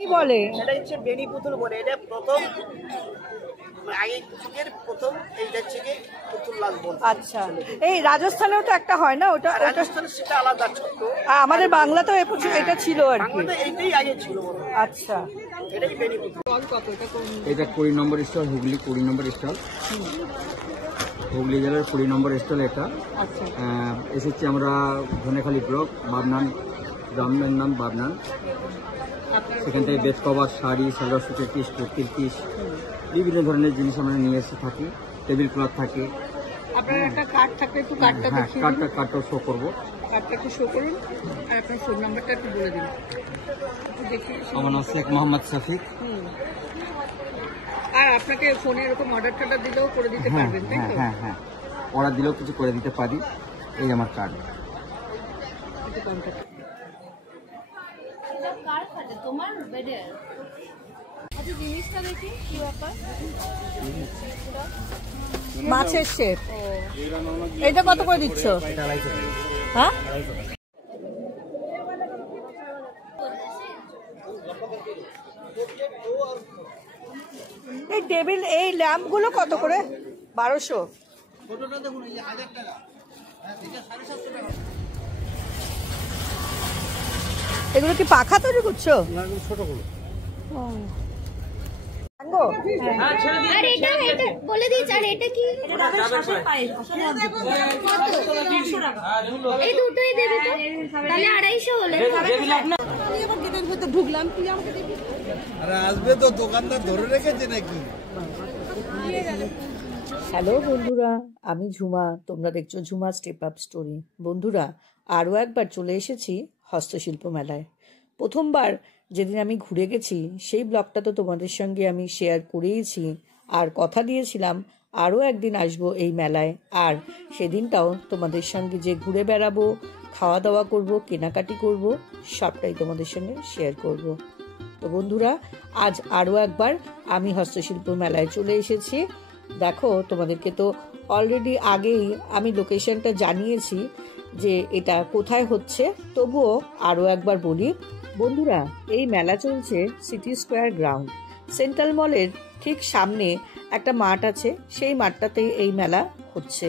কি বলে এটা হচ্ছে বেনি পুতুল বলে। এটা প্রথম আগে যুগের প্রথম এইটা থেকে পুতুল লাগবে। আচ্ছা, এই রাজস্থানেও তো একটা হয় না, ওটা রাজস্থানের সেটা আলাদা ছোট। আমাদের বাংলাতেও এটা ছিল আর কি। বাংলাতে এইটাই আগে ছিল। আচ্ছা, এটাই বেনি পুতুল। এটা 20 নম্বর স্টল, হুগলি 20 নম্বর স্টল, হুগলি জেলার 20 নম্বর স্টল। এটা আচ্ছা এসেছি আমরা ধনেখালি ব্লক, বাবনান, গ্রামের নাম বাবনান। সেখান থেকে বেড কভার, শাড়ি, সালোয়ার সুটের পিস, কুর্তির পিস, বিভিন্ন ধরনের জিনিস আমরা নিয়ে এসে থাকি। টেবিল ক্লথ থাকে। আপনার একটা কার্ড থাকলে একটু কার্ডটা হ্যাঁ, দেখিয়ে কার্ডটা শো করবো। কার্ডটা একটু শো করুন আর আপনার ফোন নাম্বারটা একটু বলে দিন। আমার নাম শেখ মোহাম্মদ শফিক। আর আপনাকে ফোনে এরকম অর্ডার টর্ডার দিলেও করে দিতে হ্যাঁ পারবেন, তাই হ্যাঁ তো? হ্যাঁ হ্যাঁ, অর্ডার দিলেও কিছু করে দিতে পারি। এই আমার কার্ড। তোমার বেডের আচ্ছা জিনিসটা দেখি কি ব্যাপার। মাছের শেপ, এটা কত করে দিচ্ছ? হ্যাঁ, এই টেবিল, এই ল্যাম্প গুলো কত করে? 1200। এগুলো কি পাখা তৈরি করছো? ছোটগুলো আর এটা বলে দিই। আর এটা কি? এই দুটোই দেবে তো, তাহলে 250 হলে ঢুকলাম। তুই আমাকে দিবি? আরে আসবে তো, দোকানদার ধরে রেখেছে নাকি? হ্যালো বন্ধুরা, আমি ঝুমা, তোমরা দেখছো ঝুমা স্টেপ আপ স্টোরি। বন্ধুরা, আরও একবার চলে এসেছি হস্তশিল্প মেলায়। প্রথমবার যেদিন আমি ঘুরে গেছি সেই ব্লগটা তো তোমাদের সঙ্গে আমি শেয়ার করেইছি, আর কথা দিয়েছিলাম আরও একদিন আসবো এই মেলায়। আর সেদিনটাও তোমাদের সঙ্গে যে ঘুরে বেড়াবো, খাওয়া দাওয়া করব, কেনাকাটি করব, সবটাই তোমাদের সঙ্গে শেয়ার করব। তো বন্ধুরা, আজ আরও একবার আমি হস্তশিল্প মেলায় চলে এসেছি। দেখো, তোমাদেরকে তো অলরেডি আগেই আমি লোকেশনটা জানিয়েছি যে এটা কোথায় হচ্ছে, তবুও আরও একবার বলি। বন্ধুরা, এই মেলা চলছে সিটি স্কোয়ার গ্রাউন্ড, সেন্ট্রাল মলের ঠিক সামনে একটা মাঠ আছে, সেই মাঠটাতেই এই মেলা হচ্ছে।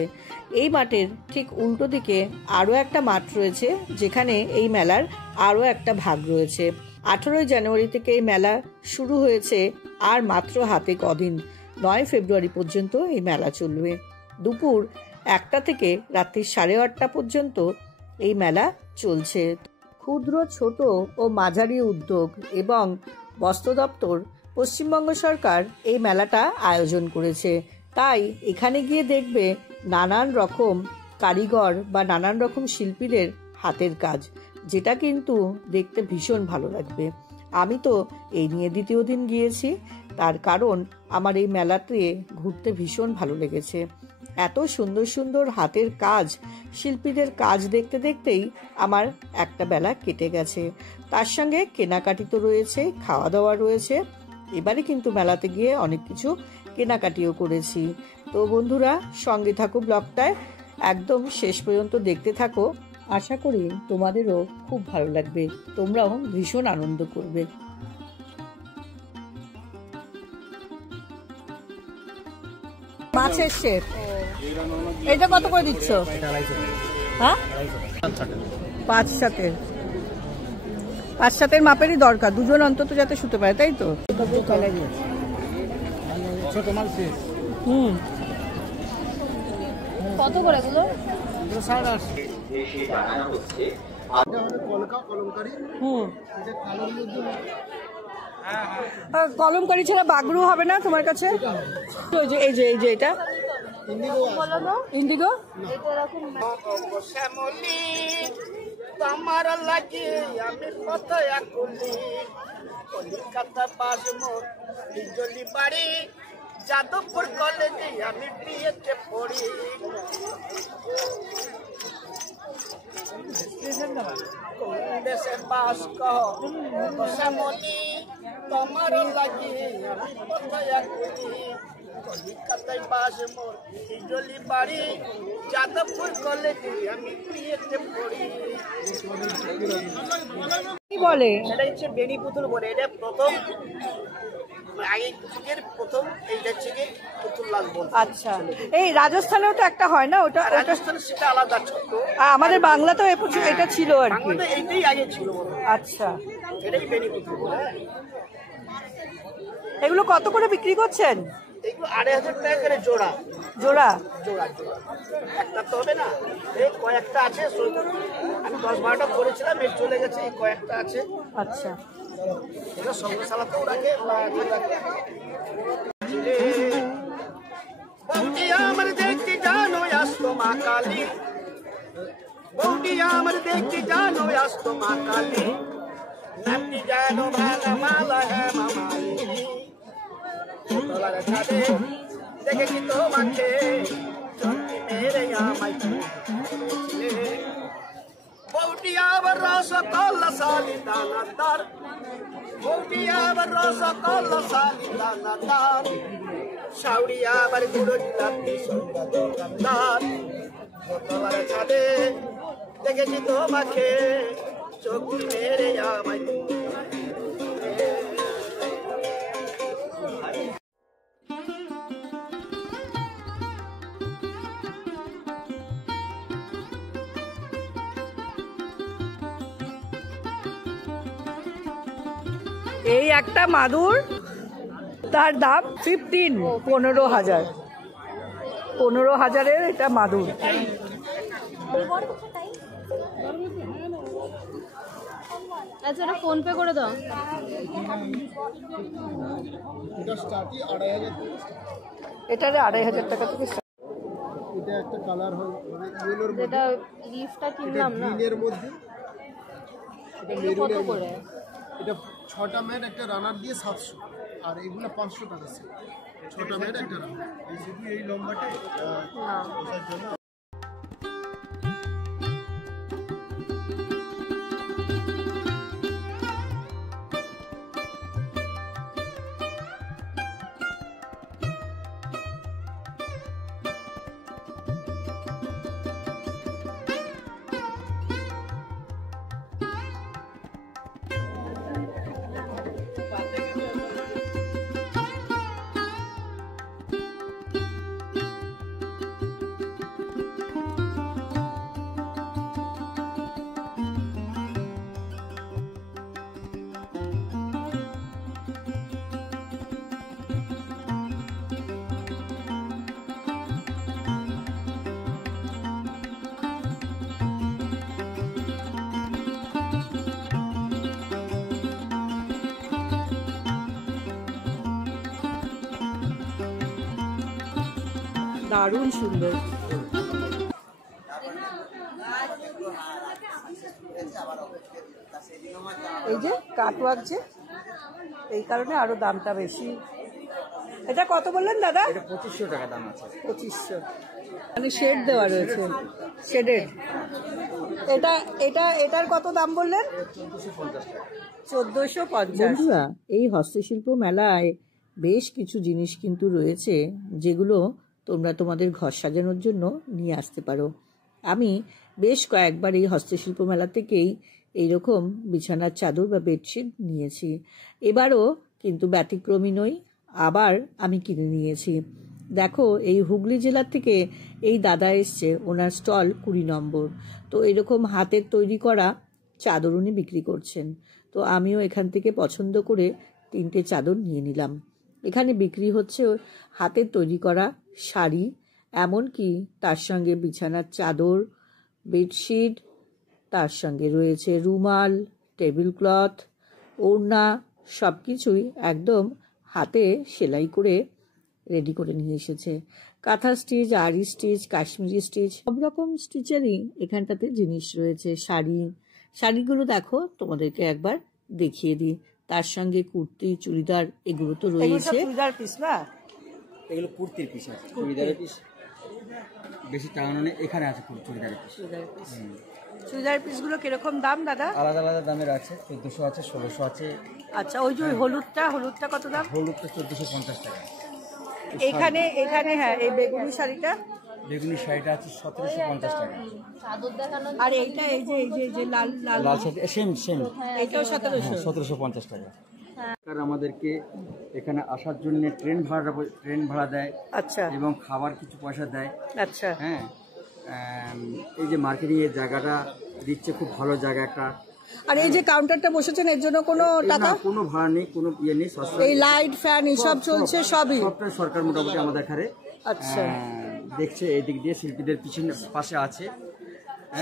এই মাঠের ঠিক উল্টো দিকে আরও একটা মাঠ রয়েছে, যেখানে এই মেলার আরও একটা ভাগ রয়েছে। 18 জানুয়ারি থেকে এই মেলা শুরু হয়েছে, আর মাত্র হাতে কদিন, 9 ফেব্রুয়ারি পর্যন্ত এই মেলা চলবে। দুপুর 1টা থেকে রাত্রি 8:30 পর্যন্ত এই মেলা চলছে। ক্ষুদ্র, ছোট ও মাঝারি উদ্যোগ এবং বস্ত্র দপ্তর, পশ্চিমবঙ্গ সরকার এই মেলাটা আয়োজন করেছে। তাই এখানে গিয়ে দেখবে নানান রকম কারিগর বা নানান রকম শিল্পীদের হাতের কাজ, যেটা কিন্তু দেখতে ভীষণ ভালো লাগবে। আমি তো এই নিয়ে দ্বিতীয় দিন গিয়েছি, তার কারণ আমার এই মেলাতে ঘুরতে ভীষণ ভালো লেগেছে। এত সুন্দর সুন্দর হাতের কাজ, শিল্পীদের কাজ দেখতে দেখতেই আমার একটা বেলা কেটে গেছে। তার সঙ্গে কেনাকাটি তো রয়েছে, খাওয়া দাওয়া রয়েছে। এবারে কিন্তু মেলাতে গিয়ে অনেক কিছু কেনাকাটিও করেছি। তো বন্ধুরা, সঙ্গে থাকো, ব্লগটায় একদম শেষ পর্যন্ত দেখতে থাকো। আশা করি তোমাদেরও খুব ভালো লাগবে, তোমরাও ভীষণ আনন্দ করবে। মাছের শেপ, এটা কত করে দিচ্ছ? হ্যাঁ, 5-7 মাপেরই দরকার, দুজন অন্তত যাতে শুতে পারে, তাই তো? ছোট মাল পিস। কত করে এগুলো? 850। কলমকারি ছাড়া বাগরু হবে না তোমার কাছে? এই যে এটা ইন্ডিগো। শ্যামলি তোমার লাগে আমি কত একুলি, কলিকাতা বাসমোর বিজলি বাড়ি, যাদবপুর কলেজে আমি বিয়েতে পড়ি। কোন দেশে বাস কহ শ্যামলি তোমার লাগে আমি কত একুলি, কলিকাতায় বাস মোর হিজলি বাড়ি যাদবপুর কলেজে আমি বিয়েতে পড়ি। কি বলে? এটা হচ্ছে বেনি পুতুল বলে, এটা প্রথম আগে যুগের প্রথম এইটা হচ্ছে কি পুতুল লাল বল। আচ্ছা, এই রাজস্থানেও তো একটা হয় না, ওটা ওটা রাজস্থানে সেটা আলাদা ছোট্ট, আমাদের বাংলাতেও এটা ছিল আর কি। বাংলাতে এইটাই আগে ছিল বলে। আচ্ছা, এটাই বেনি পুতুল বলে। এগুলো কত করে বিক্রি করছেন? এগুলো 2500 টাকা করে জোড়া। জোড়া? জোড়া জোড়া, একটা তো হবে না, এই কয়েকটা আছে। আমি 10-12টা করেছিলাম, এর চলে গেছে, এই কয়েকটা আছে। আচ্ছা, এগুলো সঙ্গে সালাতেও রাখে। বৌদি আমার দেখতে জানো আসতো মা কালী, বৌদি আমার দেখতে জানো আসতো মা কালী, নাতি জানো ভালা মালা হ্যাঁ মামালি, তোলার ছাদে দেখেছি তোমাকে চোখে মেরে আমায় তুলেছিলে। বৌদি আবার রসগোল্লা সালি দানাদার, বৌদি আবার রসগোল্লা সালি দানাদার, শাউরি আবার গুঁড়ো জিলাপি সঙ্গে দোকানদার, তোলার ছাদে দেখেছি তোমাকে চোখে মেরে আমায় তুলেছিলে। এই একটা মাদুর, তার দাম 15,000। 15,000-এর এটা মাদুর। আচ্ছা, এটা ফোন পে করে দাও। এটা স্টার্টই 2500 থেকে এটারে 2500 টাকা থেকে start। এটা একটা কালার হয় ইয়েলোর মধ্যে, যেটা লিফটা এটা কিনলাম না, গ্রিনের মধ্যে, এটা এগুলো কত মেরুনের করে? মধ্যে। এটা 6টা ম্যাট একটা রানার দিয়ে 700, আর এগুলো 500 টাকা সেট। 6টা ম্যাট একটা রানার, এই শুধু এই লম্বাটে না, বসার জন্য। দারুণ সুন্দর। এই যে কাটওয়ার্ক, যে এই কারণে আরো দামটা বেশি। এটা কত বললেন দাদা? এটা 2500 টাকা দাম আছে। 2500, মানে শেড দেওয়া রয়েছে, শেডেড। এটা এটা এটার কত দাম বললেন? 1450। বন্ধুরা, এই হস্তশিল্প মেলায় বেশ কিছু জিনিস কিন্তু রয়েছে যেগুলো তোমরা তোমাদের ঘর সাজানোর জন্য নিয়ে আসতে পারো। আমি বেশ কয়েকবার এই হস্তশিল্প মেলা থেকেই এইরকম বিছানার চাদর বা বেডশিট নিয়েছি। এবারও কিন্তু ব্যতিক্রমী নই, আবার আমি কিনে নিয়েছি। দেখো, এই হুগলি জেলার থেকে এই দাদা এসছে, ওনার স্টল 20 নম্বর। তো এরকম হাতের তৈরি করা চাদর উনি বিক্রি করছেন। তো আমিও এখান থেকে পছন্দ করে 3টে চাদর নিয়ে নিলাম। এখানে বিক্রি হচ্ছে হাতের তৈরি করা শাড়ি, এমনকি তার সঙ্গে বিছানার চাদর, বেডশিট, তার সঙ্গে রয়েছে রুমাল, টেবিল ক্লথ, ওড়না, সব কিছুই একদম হাতে সেলাই করে রেডি করে নিয়ে এসেছে। কাঁথা স্টিচ, আরি স্টিচ, কাশ্মীরি স্টিচ, সব রকম স্টিচেরই এখানটাতে জিনিস রয়েছে। শাড়িগুলো দেখো, তোমাদেরকে একবার দেখিয়ে দিই। তার সঙ্গে কুর্তি, চুড়িদার, এগুলো তো রয়েছে। চুড়িদার পিস না, এগুলো কুর্তির পিস আছে, চুড়িদারের পিস বেশি টাঙানো নেই। এখানে আছে চুড়িদারের পিস। চুড়িদার পিসগুলো কিরকম দাম দাদা? আলাদা আলাদা দামের আছে, 1400 আছে, 1600 আছে। আচ্ছা, ওই যে হলুদটা কত দাম? হলুদটা 1450 টাকা। এখানে এখানে হ্যাঁ এই বেগুনি শাড়িটা, বেগুনি শাড়িটা আছে 1750 টাকা। চাদর দেখানো আর এইটা এই যে লাল লাল লাল শাড়ি সেম সেম এইটাও 1700। 1750 টাকা। আর আমাদেরকে এখানে আসার জন্য ট্রেন ভাড়া দেয়, আচ্ছা এবং খাবার কিছু পয়সা দেয়। আচ্ছা হ্যাঁ, এই যে মার্কেটিং এর জায়গাটা দিচ্ছে, খুব ভালো জায়গা একটা। আর এই যে কাউন্টারটা বসেছেন এর জন্য কোনো টাকা? না, কোনো ভাড়া নেই, কোনো ইয়ে নেই, সস্তা। এই লাইট ফ্যান এইসব চলছে সবই? সবটাই সরকার মোটামুটি আমাদের এখানে আচ্ছা দেখছে, এই দিক দিয়ে শিল্পীদের পিছনে পাশে আছে।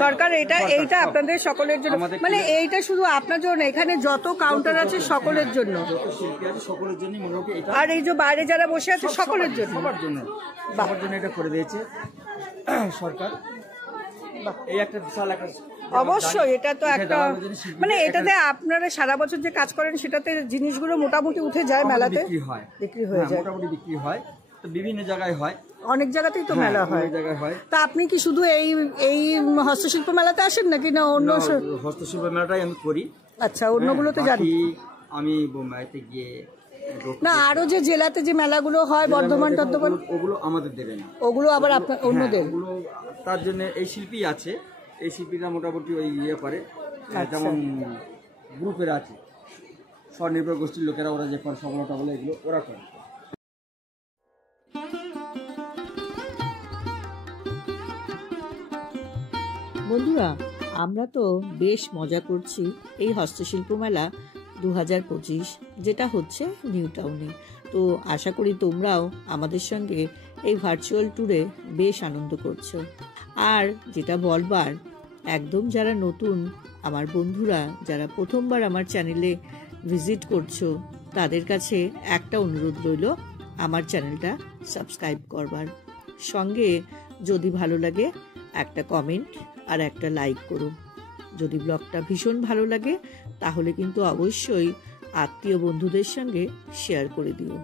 সরকার এইটা আপনাদের সকলের জন্য, মানে এইটা শুধু আপনার জন্য, এখানে যত কাউন্টার আছে সকলের জন্য, শিল্পী আছে সকলের জন্য মোটামুটি এটা। আর এই যে বাইরে যারা বসে আছে সকলের জন্য, সবার জন্য এটা করে দিয়েছে সরকার। এই একটা বিশাল একটা, অবশ্যই এটা তো একটা, মানে এটাতে আপনারা সারা বছর যে কাজ করেন সেটাতে জিনিসগুলো মোটামুটি উঠে যায়, মেলাতে বিক্রি হয়ে যায়, মোটামুটি বিক্রি হয়। তো বিভিন্ন জায়গায় হয়, অনেক জায়গাতেই তো মেলা হয়। জায়গায় হয়। তা আপনি কি শুধু এই হস্তশিল্প মেলাতে আসেন নাকি না অন্য? হস্তশিল্প মেলাটাই আমি করি। আচ্ছা, অন্যগুলোতে জানি আমি বোম্বাইতে গিয়ে না, আরো যে জেলাতে যে মেলাগুলো হয় বর্ধমান টর্ধমান, ওগুলো আমাদের দেবে না, ওগুলো আবার আপনার অন্যদের। ওগুলো তার জন্য এই শিল্পী আছে, এই শিল্পীরা মোটামুটি ওই ইয়ে করে, যেমন গ্রুপের আছে স্বনির্ভর গোষ্ঠীর লোকেরা, ওরা যে করে সবলা টবলা এগুলো ওরা করে। বন্ধুরা, আমরা তো বেশ মজা করছি এই হস্তশিল্প মেলা 2025 যেটা হচ্ছে নিউ টাউনে। তো আশা করি তোমরাও আমাদের সঙ্গে এই ভার্চুয়াল ট্যুরে বেশ আনন্দ করছো। আর যেটা বলবার, একদম যারা নতুন আমার বন্ধুরা, যারা প্রথমবার আমার চ্যানেলে ভিজিট করছো, তাদের কাছে একটা অনুরোধ রইল, আমার চ্যানেলটা সাবস্ক্রাইব করবার সঙ্গে যদি ভালো লাগে একটা কমেন্ট আর একটা লাইক করুন। যদি ব্লগটা ভীষণ ভালো লাগে তাহলে কিন্তু অবশ্যই আত্মীয় বন্ধুদের সঙ্গে শেয়ার করে দিও।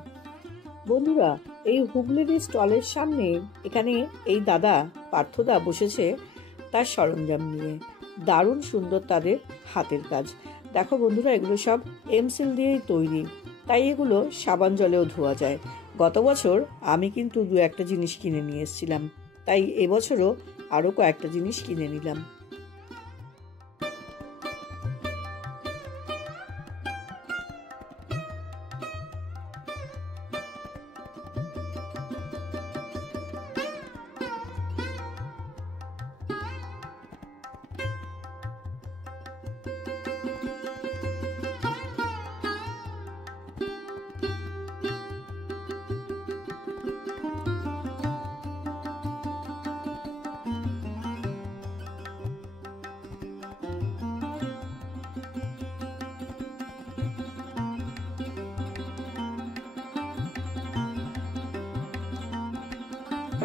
বন্ধুরা, এই হুগলির স্টলের সামনে এখানে এই দাদা পার্থদা বসেছে তার সরঞ্জাম নিয়ে। দারুণ সুন্দর তাদের হাতের কাজ। দেখো বন্ধুরা, এগুলো সব এমসিল দিয়েই তৈরি, তাই এগুলো সাবান জলেও ধোয়া যায়। গত বছর আমি কিন্তু 2-1টা জিনিস কিনে নিয়ে এসেছিলাম, তাই এবছরও আরও কয়েকটা জিনিস কিনে নিলাম।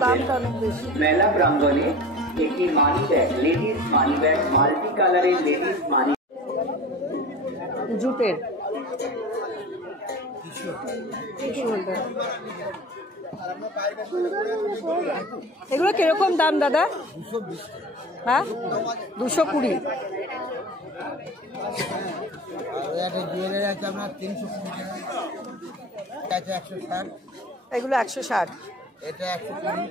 দামটা অনেক বেশি। মেলা প্রাঙ্গণে একটি money bag, ladies money bag, multi কালারের লেডিস মানি জুটের এগুলো কিরকম দাম দাদা? হ্যাঁ, 220। এগুলো 160। এটা 120।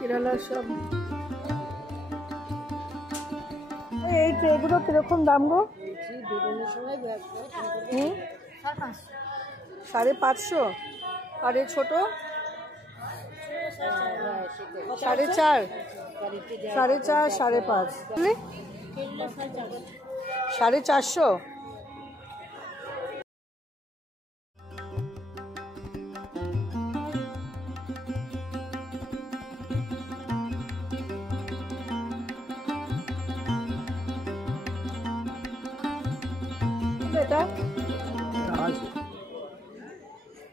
কেরালার সব এই ট্রেগুলো কিরকম দাম গো? 550। আর এই ছোট 4.5, 4.5, 5.5, 450। এটা?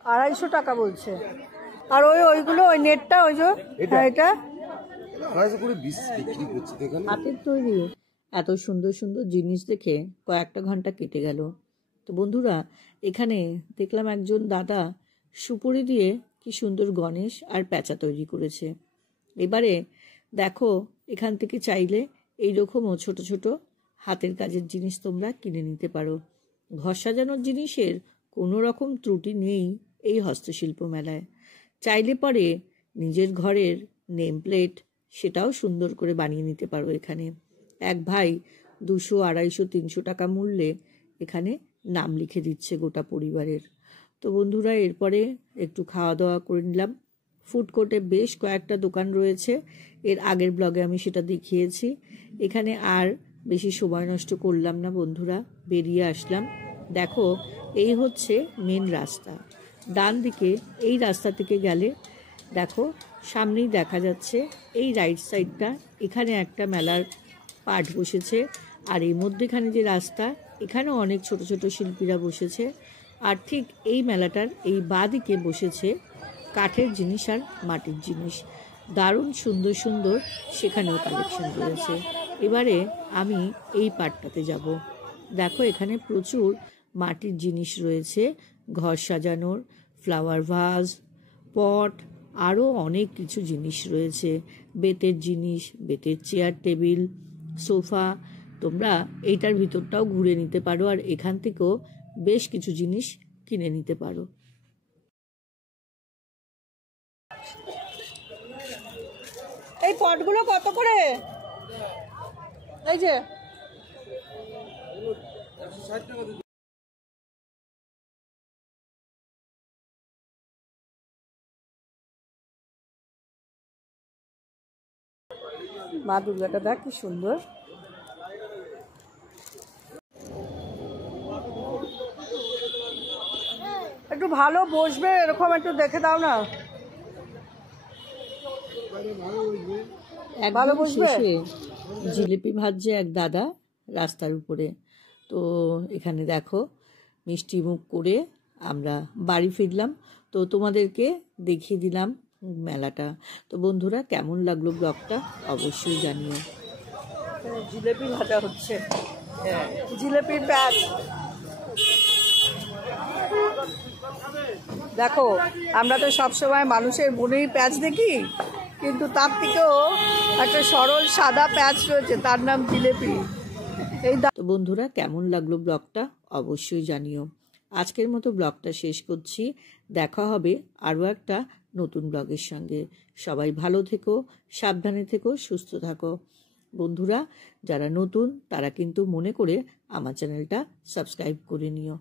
250 টাকা বলছে। আর ওইগুলো ওই নেটটা ওই যে এটা 250 করে বিক্রি করছে এখানে। হাতের তৈরি এত সুন্দর সুন্দর জিনিস দেখে কয়েকটা ঘন্টা কেটে গেল। তো বন্ধুরা, এখানে দেখলাম একজন দাদা সুপুরি দিয়ে কি সুন্দর গণেশ আর প্যাঁচা তৈরি করেছে। এবারে দেখো, এখান থেকে চাইলে এইরকমও ছোট ছোট হাতের কাজের জিনিস তোমরা কিনে নিতে পারো। ঘর সাজানোর জিনিসের কোনো রকম ত্রুটি নেই এই হস্তশিল্প মেলায়। চাইলে পরে নিজের ঘরের নেম প্লেট সেটাও সুন্দর করে বানিয়ে নিতে পারো এখানে। এক ভাই 200, 250, 300 টাকা মূল্যে এখানে নাম লিখে দিচ্ছে গোটা পরিবারের। তো বন্ধুরা, এরপরে একটু খাওয়া দাওয়া করে নিলাম। ফুড কোর্টে বেশ কয়েকটা দোকান রয়েছে, এর আগের ব্লগে আমি সেটা দেখিয়েছি। এখানে আর বেশি সময় নষ্ট করলাম না বন্ধুরা, বেরিয়ে আসলাম। দেখো, এই হচ্ছে মেন রাস্তা। ডান দিকে এই রাস্তা থেকে গেলে দেখো সামনেই দেখা যাচ্ছে এই রাইট সাইডটা, এখানে একটা মেলার পাট বসেছে। আর এই মধ্যেখানে যে রাস্তা, এখানেও অনেক ছোট ছোট শিল্পীরা বসেছে। আর ঠিক এই মেলাটার এই বাঁদিকে বসেছে কাঠের জিনিস আর মাটির জিনিস, দারুণ সুন্দর সুন্দর সেখানেও কালেকশন রয়েছে। এবারে আমি এই পাটটাতে যাব। দেখো, এখানে প্রচুর মাটির জিনিস রয়েছে, ঘর সাজানোর, ফ্লাওয়ার ভাজ, পট, আরও অনেক কিছু জিনিস রয়েছে। বেতের জিনিস, বেতের চেয়ার টেবিল, সোফা। তোমরা এইটার ভিতরটাও ঘুরে নিতে পারো আর এখান থেকেও বেশ কিছু জিনিস কিনে নিতে পারো। এই পটগুলো কত করে? এই যে মা দুর্গাটা দেখ কি সুন্দর। একটু ভালো বসবে এরকম একটু দেখে দাও না। ভালো বসবে। জিলিপি ভাজছে এক দাদা রাস্তার উপরে। তো এখানে দেখো মিষ্টি মুখ করে আমরা বাড়ি ফিরলাম। তো তোমাদেরকে দেখিয়ে দিলাম মেলাটা। তো বন্ধুরা, কেমন লাগলো ব্লগটা অবশ্যই জানিও। জিলিপি ভাজা হচ্ছে, জিলিপির প্যাচ। দেখো, আমরা তো সবসময় মানুষের মনেই প্যাচ দেখি, কিন্তু তার থেকেও একটা সরল সাদা প্যাচ রয়েছে, তার নাম জিলিপি। এই তো বন্ধুরা, কেমন লাগলো ব্লগটা অবশ্যই জানিও। আজকের মতো ব্লগটা শেষ করছি। দেখা হবে আরও একটা নতুন ব্লগের সঙ্গে। সবাই ভালো থেকো, সাবধানে থেকো, সুস্থ থাকো। বন্ধুরা, যারা নতুন তারা কিন্তু মনে করে আমার চ্যানেলটা সাবস্ক্রাইব করে নিও।